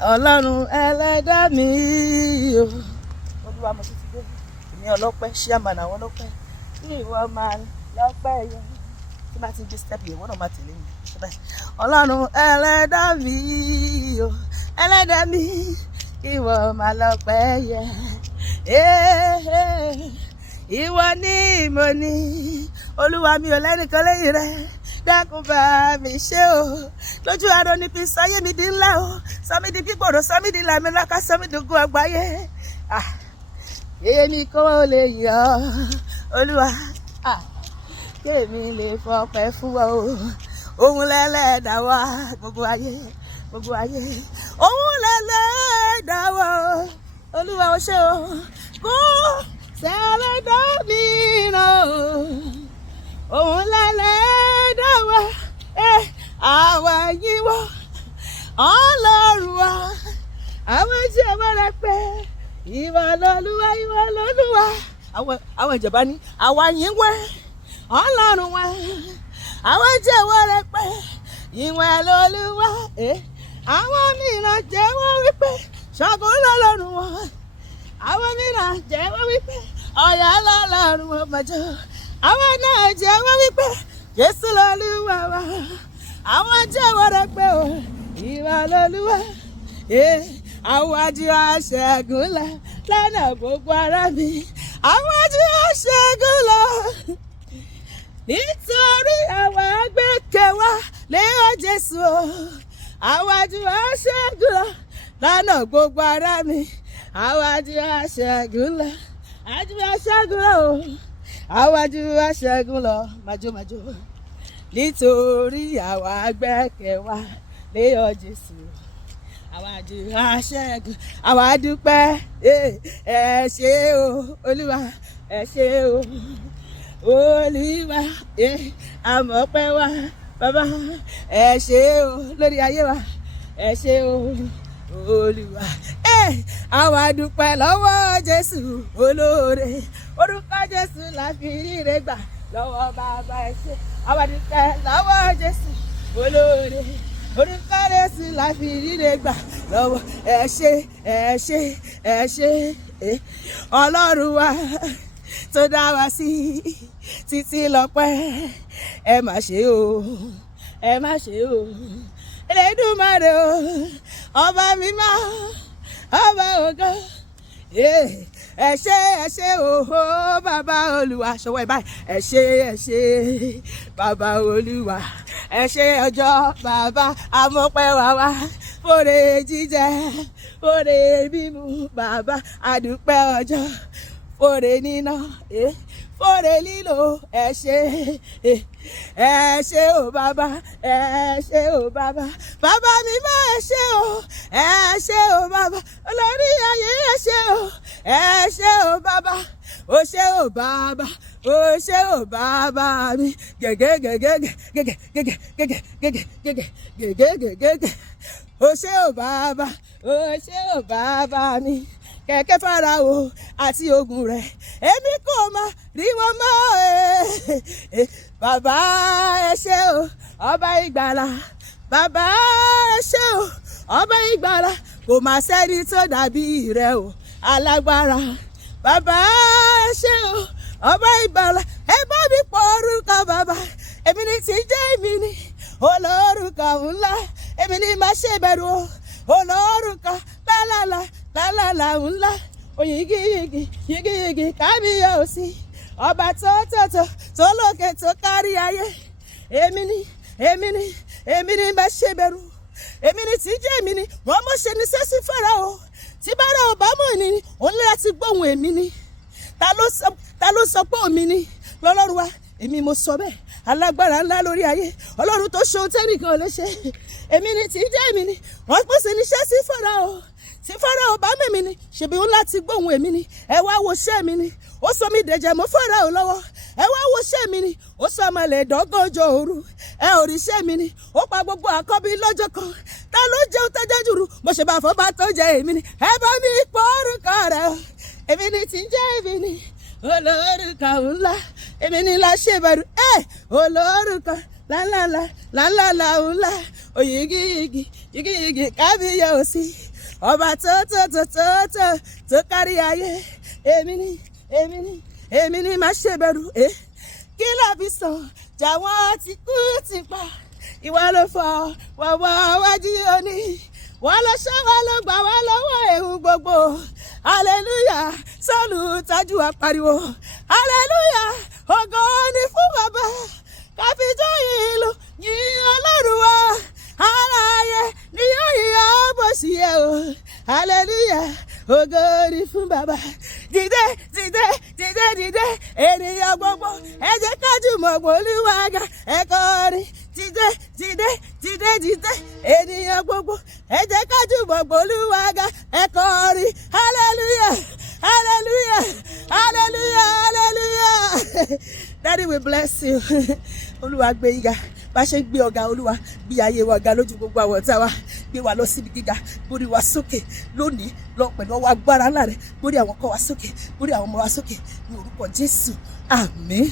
Olorun eleda mi o. Olúwa mo ti dé. Èmi ọlọ́pẹ́ chairman àwọn ọlọ́pẹ́. Kí ìwọ máa lọ́pẹ́ yẹn. Tí bá ti gbé step yẹn wọ́n náà máa tẹ̀lé mi. Olorun eleda mi o. Eleda mi. Kí ìwọ máa lọ́pẹ́ yẹn. Ìwọ ni mo ní. Olúwa mi ò lẹ́nìkan lẹ́yìn rẹ̀. Dákun bá mi ṣe o. Lójú àrò ní fi sáyé mi di ńlá o. Sọ mí di gbígbòrò, sọ mí di làmìlaka, sọ mí di ogun àgbáyé. Èmi kò lè yọ Olúwa. Kémi lè fọpẹ́ fún ọ o. Òun lẹ́lẹ́dà wa gbogbo ayé, gbogbo ayé. Òun lẹ́lẹ́dà wa o. Olúwa o ṣé o. Kò sẹ́lẹ̀dá mìíràn o. Òun lẹ́lẹ́dà wa. Àwa yìn wọ́ Ọlọ́run wa. Àwọn tí a bá rẹ pé ìwọ lọ́lúwa, ìwọ lọ́lúwa. Àwọn ìjọba ní àwa yìn wọ́ Ọlọ́run wa. Àwọn tí a bá rẹ pé ìwọ lọ́lúwa. Àwọn mìíràn jẹ́wọ́ wípé Ṣàngó lọ́lọ́run wọn. Àwọn mìíràn jẹ́wọ́ wípé Ọya lọ́lọ́run wọn mọ̀jọ́. Àwọn náà jẹ́wọ́ wípé Jésù lọ́lúwa wa. Àwọn jẹ́wọ́ rẹ pé o ìwọ lọ́lúwa. Àwọn ajú aṣẹ́gun lọ lọ́nà gbogbo ara mi. Àwọn ajú aṣẹ́gun lọ nítorí àwọn agbẹ́kẹ̀ wa lé ọ Jésù o. Àwọn ajú aṣẹ́gun lọ lọ́nà gbogbo ara mi. Àwọn ajú aṣẹ́gun lọ, ajú aṣẹ́gun lọ o. Àwọn ajú aṣẹ́gun lọ májò májò nítorí àwọn agbẹ́kẹ̀ wa lé ọ Jésù. Àwọn ajú aṣẹ́gun, àwọn adúpẹ́ ẹ ṣé o Olúwa, ẹ ṣé o Olúwa, àmọ̀pẹ́ wa bàbá, ẹ ṣé o lórí ayé wa, ẹ ṣé o Olúwa. Àwọn adúpẹ́ lọ́wọ́ Jésù olóore, orúkọ Jésù la fi ríre gbà lọ́wọ́ bàbá ẹ ṣé. Àwọn adúpẹ́ lọ́wọ́ Jésù olóore, orúkọ Jésù la fi ríre gbà lọ́wọ́ ẹ ṣé, ẹ ṣé, ẹ ṣé. Ọlọ́run wa tó dá wa sí títí lọ́pẹ́, ẹ má ṣe o, ẹ má ṣe o. Elédùmarè o, ọba mímọ́, ọba ògo. Ẹ ṣé o bàbá Olúwa. Ṣọwọ́ ẹ báyìí. Ẹ ṣé bàbá Olúwa. Ẹ ṣé ọjọ́ bàbá àmọ́pẹ́ wa wá. Fòrè jíjẹ, fòrè mímu bàbá àdúpẹ́ ọjọ́. Fòrè níná, fòrè lílo. Ẹ ṣé o bàbá, ẹ ṣé o bàbá. Bàbá mi máa ẹ ṣé o bàbá. Olórí ayé ẹ ṣé o bàbá. O ṣé o bàbá, o ṣé o bàbá mi. Gẹ́gẹ́. O ṣé o bàbá, o ṣé o bàbá mi. Kẹ̀kẹ́ Fáráò àti ogun rẹ̀, èmi kò mọ̀ rí wọn mọ́. Bàbá ẹ ṣé o ọba ìgbàlà. Bàbá ẹ ṣé o ọba ìgbàlà. Kò má sẹ́ni tó dàbí rẹ o alágbára. Bàbá ẹ ṣé o ọba ìgbàlà. Ẹ bá mi pọ̀ orúkọ bàbá. Èmi ni tí jẹ́ èmi ni olórúkọ ńlá. Èmi ni má ṣe bẹ̀rù o olórúkọ lálàlà ńlá. Oyigi kábíyèsí ọba tó lókè tó kárí ayé. Èmi ni má ṣe bẹ̀rù. Èmi ni tí jẹ́ èmi ni wọ́n mọ̀ ṣe ní sẹ́sí Fáráò. Tí Fáráò bá mọ̀ ni òun lè láti gbóhùn èmi ni. Ta ló sọ pé òmi ni lọ́lọ́run wa? Èmi mo sọ bẹ́ẹ̀. Alágbára ńlá lórí ayé, Ọlọ́run tó ṣe ohun tẹ́nìkan ò lè ṣe. Èmi ni tí jẹ́ èmi ni wọ́n pèsè níṣẹ́ sí Fáráò. Tí Fáráò bá mẹ́mi ni ṣèbí òun láti gbóhùn èmi ni. Ẹ wá wo iṣẹ́ mi ni, ó sọ mí dẹ̀jẹ̀ mọ́ Fáráò lọ́wọ́. Ẹ wá wo iṣẹ́ mi ni, ó sọ ọmọ ilẹ̀ dọ́gọ́jọ́ òru. Ẹ ò rí iṣẹ́ mi ni, ó pa gbogbo àkọ́bí lọ́jọ́ kan. Ta ló jẹun tẹ́jẹ́ jùrù? Mo ṣe bá fọ́bá tó jẹ èmi ni. Ẹ bá mi pọ̀ orúkọ rẹ̀ o. Èmi ni tí jẹ́ èmi ni olórúkọ ńlá. Èmi ni la ṣe bẹ̀rù. Olórúkọ lálàlà ńlá. Oyigi kábíyèsí. ọba tó kárí ayé. Èmi ni má ṣe bẹ̀rù, kí ló fi sàn jàwọn tí kú ti pa, ìwọ ló fọ wọ́wọ́ wájú òní, wọ́n lọ ṣọ́ wa ló gbà wá lọ́wọ́ ewu gbogbo. Hallelujah, sọ́ọ̀lù tájú apariwo. Hallelujah, ògo ni fún bàbá, káfíjọ́ ìlú yìn Ọlọ́run wa, aráyé ni yóò yíyọ́ bó ṣì yẹ o. Hallelujah, ògo ni fún bàbá. Dìde ènìyàn gbogbo, ẹ jẹ́ ká jùmọ̀ gbólúwa ga, ẹ kọrin. Dìde ènìyàn gbogbo, ẹ jẹ́ ká jùmọ̀ gbólúwa ga, ẹ kọrin. Hallelujah, hallelujah, hallelujah, hallelujah. Daddy, we bless you. Olúwa gbé yín ga, bá ṣe ń gbé ọ̀gá, Olúwa gbé ayé wa ga lójú gbogbo àwọn ọ̀tá wa, gbé wa lọ síbi gíga, gbórí wa sókè lónìí lọ pẹ̀lú ọwọ́ agbára ńlá rẹ̀, gbórí àwọn ọkọ wa sókè, gbórí àwọn ọmọ wa sókè ní orúkọ Jésù, àmín.